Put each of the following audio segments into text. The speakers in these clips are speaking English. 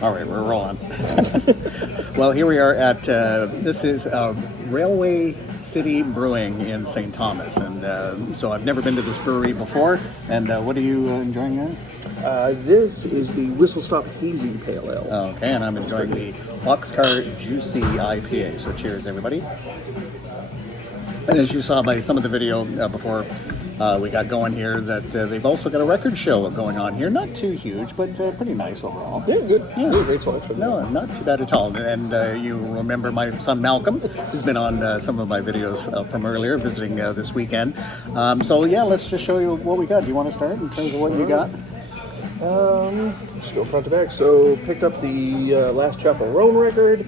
All right, we're rolling. Well, here we are at, this is Railway City Brewing in St. Thomas. And so I've never been to this brewery before. And what are you enjoying there? This is the Whistle Stop Hazy Pale Ale. Okay, and I'm enjoying the Boxcar Juicy IPA. So cheers, everybody. And as you saw by some of the video before we got going here, that they've also got a record show going on here. Not too huge, but pretty nice overall. Yeah, good. Yeah. Really great selection. No, not too bad at all. And you remember my son Malcolm, who's been on some of my videos from earlier, visiting this weekend. So yeah, let's just show you what we got. Do you want to start in terms of what you got? Just go front to back. So picked up the last Chaperone record.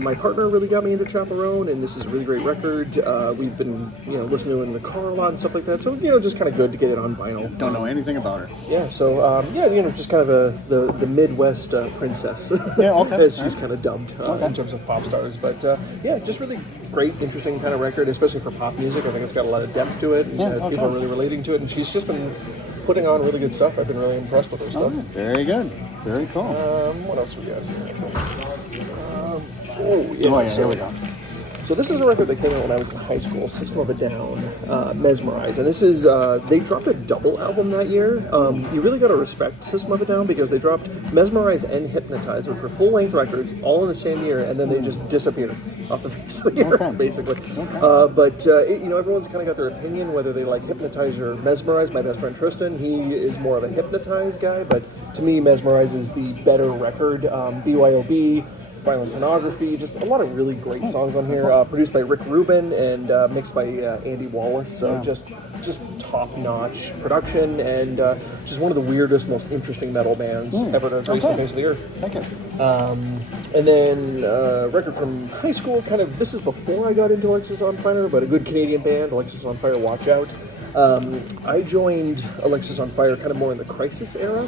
My partner really got me into Chaperone, and this is a really great record. We've been, listening to it in the car a lot and stuff like that. So, just kind of good to get it on vinyl. Don't know anything about her. Yeah. So, just kind of the Midwest princess. Yeah. Okay. As she's kind of dubbed in terms of pop stars. But just really great, interesting kind of record, especially for pop music. I think it's got a lot of depth to it. And, people are really relating to it, and she's just been putting on really good stuff. I've been really impressed with her stuff. Very good. Very cool. What else we got here? Here we go. So this is a record that came out when I was in high school, System of a Down, Mesmerize. And this is, they dropped a double album that year. You really got to respect System of a Down because they dropped Mesmerize and Hypnotize, which were full-length records, all in the same year, and then they just disappeared off the face of the earth, basically. But everyone's kind of got their opinion, whether they like Hypnotize or Mesmerize. My best friend Tristan, he is more of a Hypnotize guy, but to me, Mesmerize is the better record. BYOB, Violent Pornography, just a lot of really great songs on here. Produced by Rick Rubin and mixed by Andy Wallace. So just top-notch production and just one of the weirdest, most interesting metal bands ever to grace the face of the earth. Thank you. And then record from high school, this is before I got into Alexis on Fire, but a good Canadian band, Alexis on Fire, Watch Out. I joined Alexis on Fire kind of more in the Crisis era,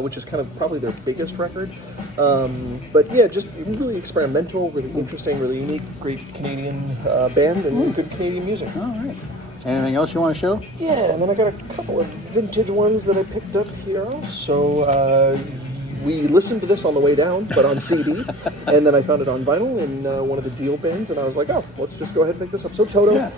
which is kind of probably their biggest record. But yeah, just really experimental, really interesting, really unique, great Canadian band and good Canadian music. All right. Anything else you want to show? Yeah, and then I got a couple of vintage ones that I picked up here. So we listened to this on the way down, but on CD, and then I found it on vinyl in one of the deal bins, and I was like, oh, let's just go ahead and pick this up. So Toto,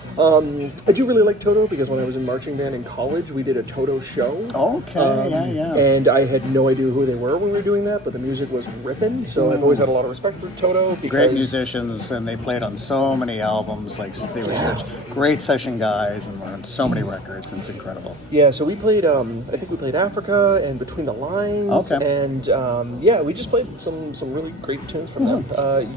I do really like Toto because when I was in marching band in college, we did a Toto show. Okay, And I had no idea who they were when we were doing that, but the music was ripping, so I've always had a lot of respect for Toto. Great musicians, and they played on so many albums. Like they were such great session guys, and were on so many records. It's incredible. Yeah, so we played. I think we played Africa and Between the Lines, and we just played some really great tunes from them.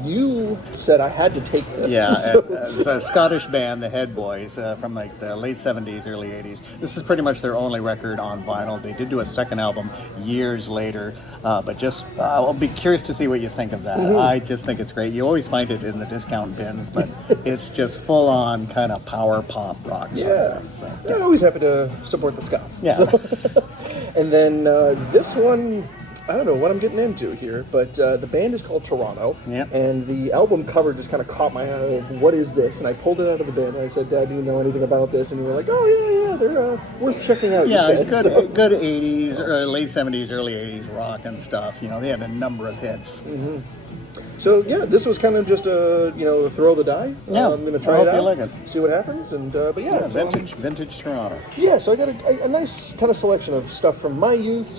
You said I had to take this. Yeah, it's a Scottish band, the Head Boys, from like the late 70s, early 80s. This is pretty much their only record on vinyl. They did do a second album years later, but just I'll be curious to see what you think of that. I just think it's great. You always find it in the discount bins, but it's just full-on kind of power pop rock. Yeah, so, I'm always happy to support the Scots. Yeah. And then this one, I don't know what I'm getting into here, but the band is called Toronto, and the album cover just kind of caught my eye. What is this? And I pulled it out of the bin, and I said, Dad, do you know anything about this? And you were like, oh, yeah, they're worth checking out. Yeah, good 80s, late 70s, early 80s rock and stuff. They had a number of hits. Mm-hmm. So yeah, this was kind of just a throw the die. Yeah, I'm gonna try it out, you like it. See what happens, and vintage Toronto. Yeah, so I got a nice kind of selection of stuff from my youth,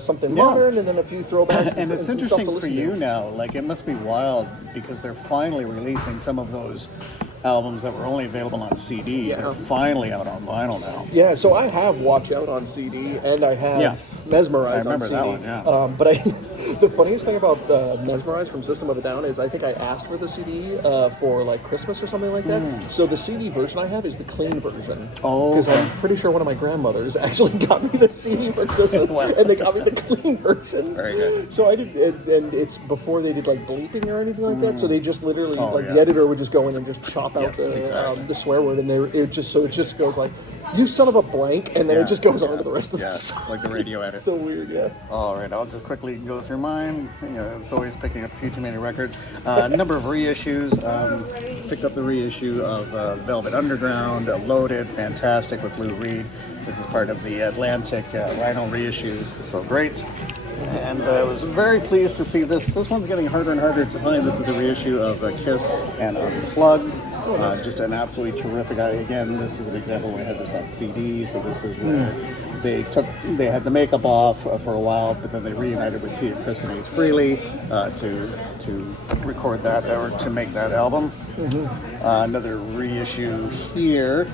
something modern, and then a few throwbacks. And it's interesting for you now. Like it must be wild because they're finally releasing some of those albums that were only available on CD. They're finally out on vinyl now. Yeah, so I have Watch Out on CD, and I have Mesmerize on CD. I remember that one, but the funniest thing about Mesmerize from System of a Down is I think I asked for the CD for like Christmas or something like that. So the CD version I have is the clean version. Oh, because I'm pretty sure one of my grandmothers actually got me the CD for Christmas, and they got me the clean versions. Very good. So I did, and it's before they did like bleeping or anything like that. So they just literally the editor would just go in and just chop out the swear word, and it just goes like, "You son of a blank," and then it just goes on to the rest of the song. Like the radio edit. So weird, yeah. All right, I'll just quickly go through mine. It's always picking up a few too many records. A number of reissues. Picked up the reissue of Velvet Underground, Loaded, fantastic with Lou Reed. This is part of the Atlantic vinyl reissues, so great. And I was very pleased to see this. This one's getting harder and harder to find. This is the reissue of Kiss and Unplugged. Just an absolutely terrific. Again, this is an example where I had this on CD. So this is where they had the makeup off for a while, but then they reunited with Peter Criss and Ace Frehley to record that or to make that album. Another reissue here.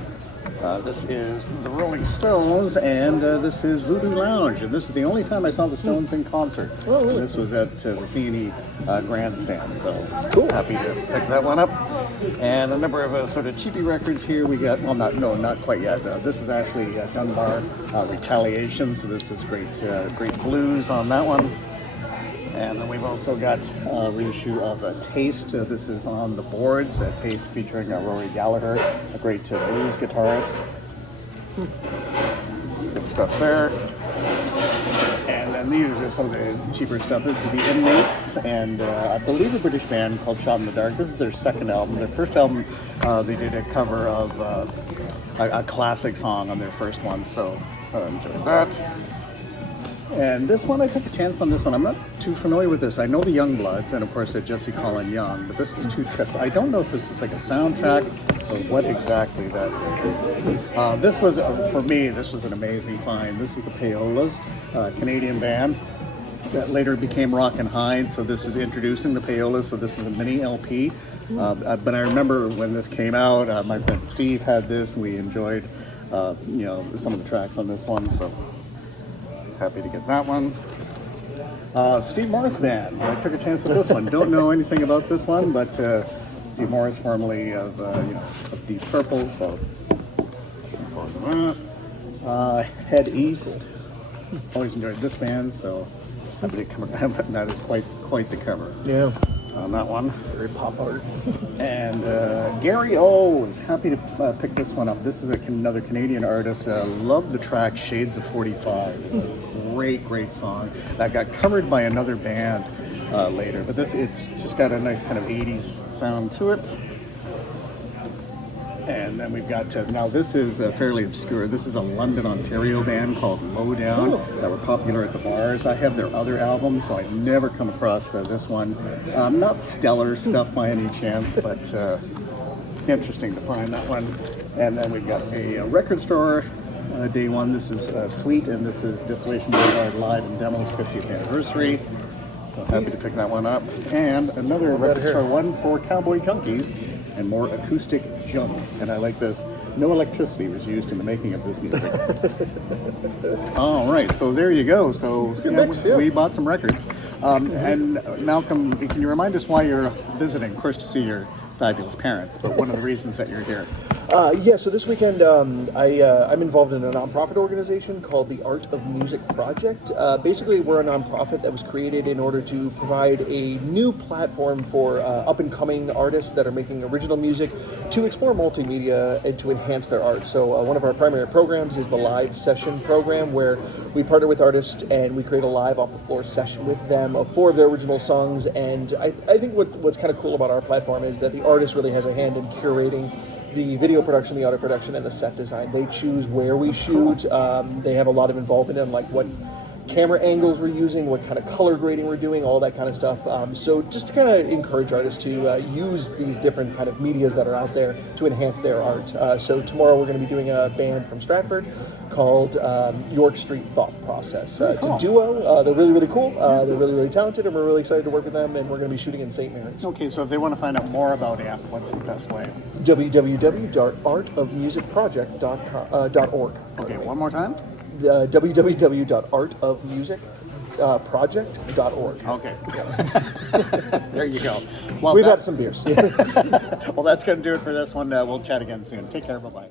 This is the Rolling Stones, and this is Voodoo Lounge, and this is the only time I saw the Stones in concert. Oh, really? This was at the C&E Grandstand, so Cool. happy to pick that one up. And a number of sort of cheapy records here. We got, well, not quite yet. This is actually Dunar Retaliation, so this is great blues on that one. And then we've also got a reissue of Taste. This is on the boards. Taste featuring Rory Gallagher, a great blues guitarist. Good stuff there. And then these are some of the cheaper stuff. This is the Inmates, and I believe a British band called Shot in the Dark. This is their second album. Their first album, they did a cover of a classic song on their first one, so I enjoyed that. And this one, I took a chance on this one. I'm not too familiar with this. I know the Youngbloods, and of course Jesse Colin Young, but this is Two Trips. I don't know if this is like a soundtrack or what exactly that is. This was, for me, this was an amazing find. This is the Polias, Canadian band that later became Rock and Hide. So this is introducing the Polias. So this is a mini LP. But I remember when this came out, my friend Steve had this, and we enjoyed, some of the tracks on this one. So happy to get that one. Steve Morris Band. I took a chance with this one. Don't know anything about this one, but Steve Morris, formerly of Deep Purple, so looking forward to that. Head East. Always enjoyed this band, so happy to come. That is quite the cover. Yeah. On that one. Very pop art. And Gary O was happy to pick this one up. This is another Canadian artist. Love the track Shades of 45. It's a great song. That got covered by another band later, but it's just got a nice kind of 80s sound to it. And then we've got, now this is fairly obscure. This is a London, Ontario band called Lowdown that were popular at the bars. I have their other albums, so I'd never come across this one. Not stellar stuff by any chance, but interesting to find that one. And then we've got a record store, day one. This is Sweet, and this is Desolation Boulevard Live and Demos 50th anniversary. So happy to pick that one up. And another record store one for Cowboy Junkies and more acoustic junk. And I like this. No electricity was used in the making of this music. All right, so there you go. So we bought some records. And Malcolm, can you remind us why you're visiting? Of course, to see your fabulous parents, but one of the reasons that you're here. So this weekend I'm involved in a nonprofit organization called the Art of Music Project. Basically, we're a nonprofit that was created in order to provide a new platform for up-and-coming artists that are making original music to explore multimedia and to enhance their art. So one of our primary programs is the live session program, where we partner with artists and we create a live off-the-floor session with them of 4 of their original songs. And I think what's kind of cool about our platform is that the artist really has a hand in curating the video production, the audio production, and the set design. They choose where we shoot. They have a lot of involvement in like what camera angles we're using, what kind of color grading we're doing, all that kind of stuff. So just to kind of encourage artists to use these different kind of medias that are out there to enhance their art. So tomorrow we're going to be doing a band from Stratford called York Street Thought Process. It's a duo. They're really cool. They're really talented, and we're really excited to work with them, and we're going to be shooting in St. Mary's. Okay, so if they want to find out more about AMP, what's the best way? www.artofmusic.org. Okay, one more time? www.artofmusicproject.org. Okay. There you go. Well, we've had some beers. Well, that's going to do it for this one. We'll chat again soon. Take care. Bye-bye.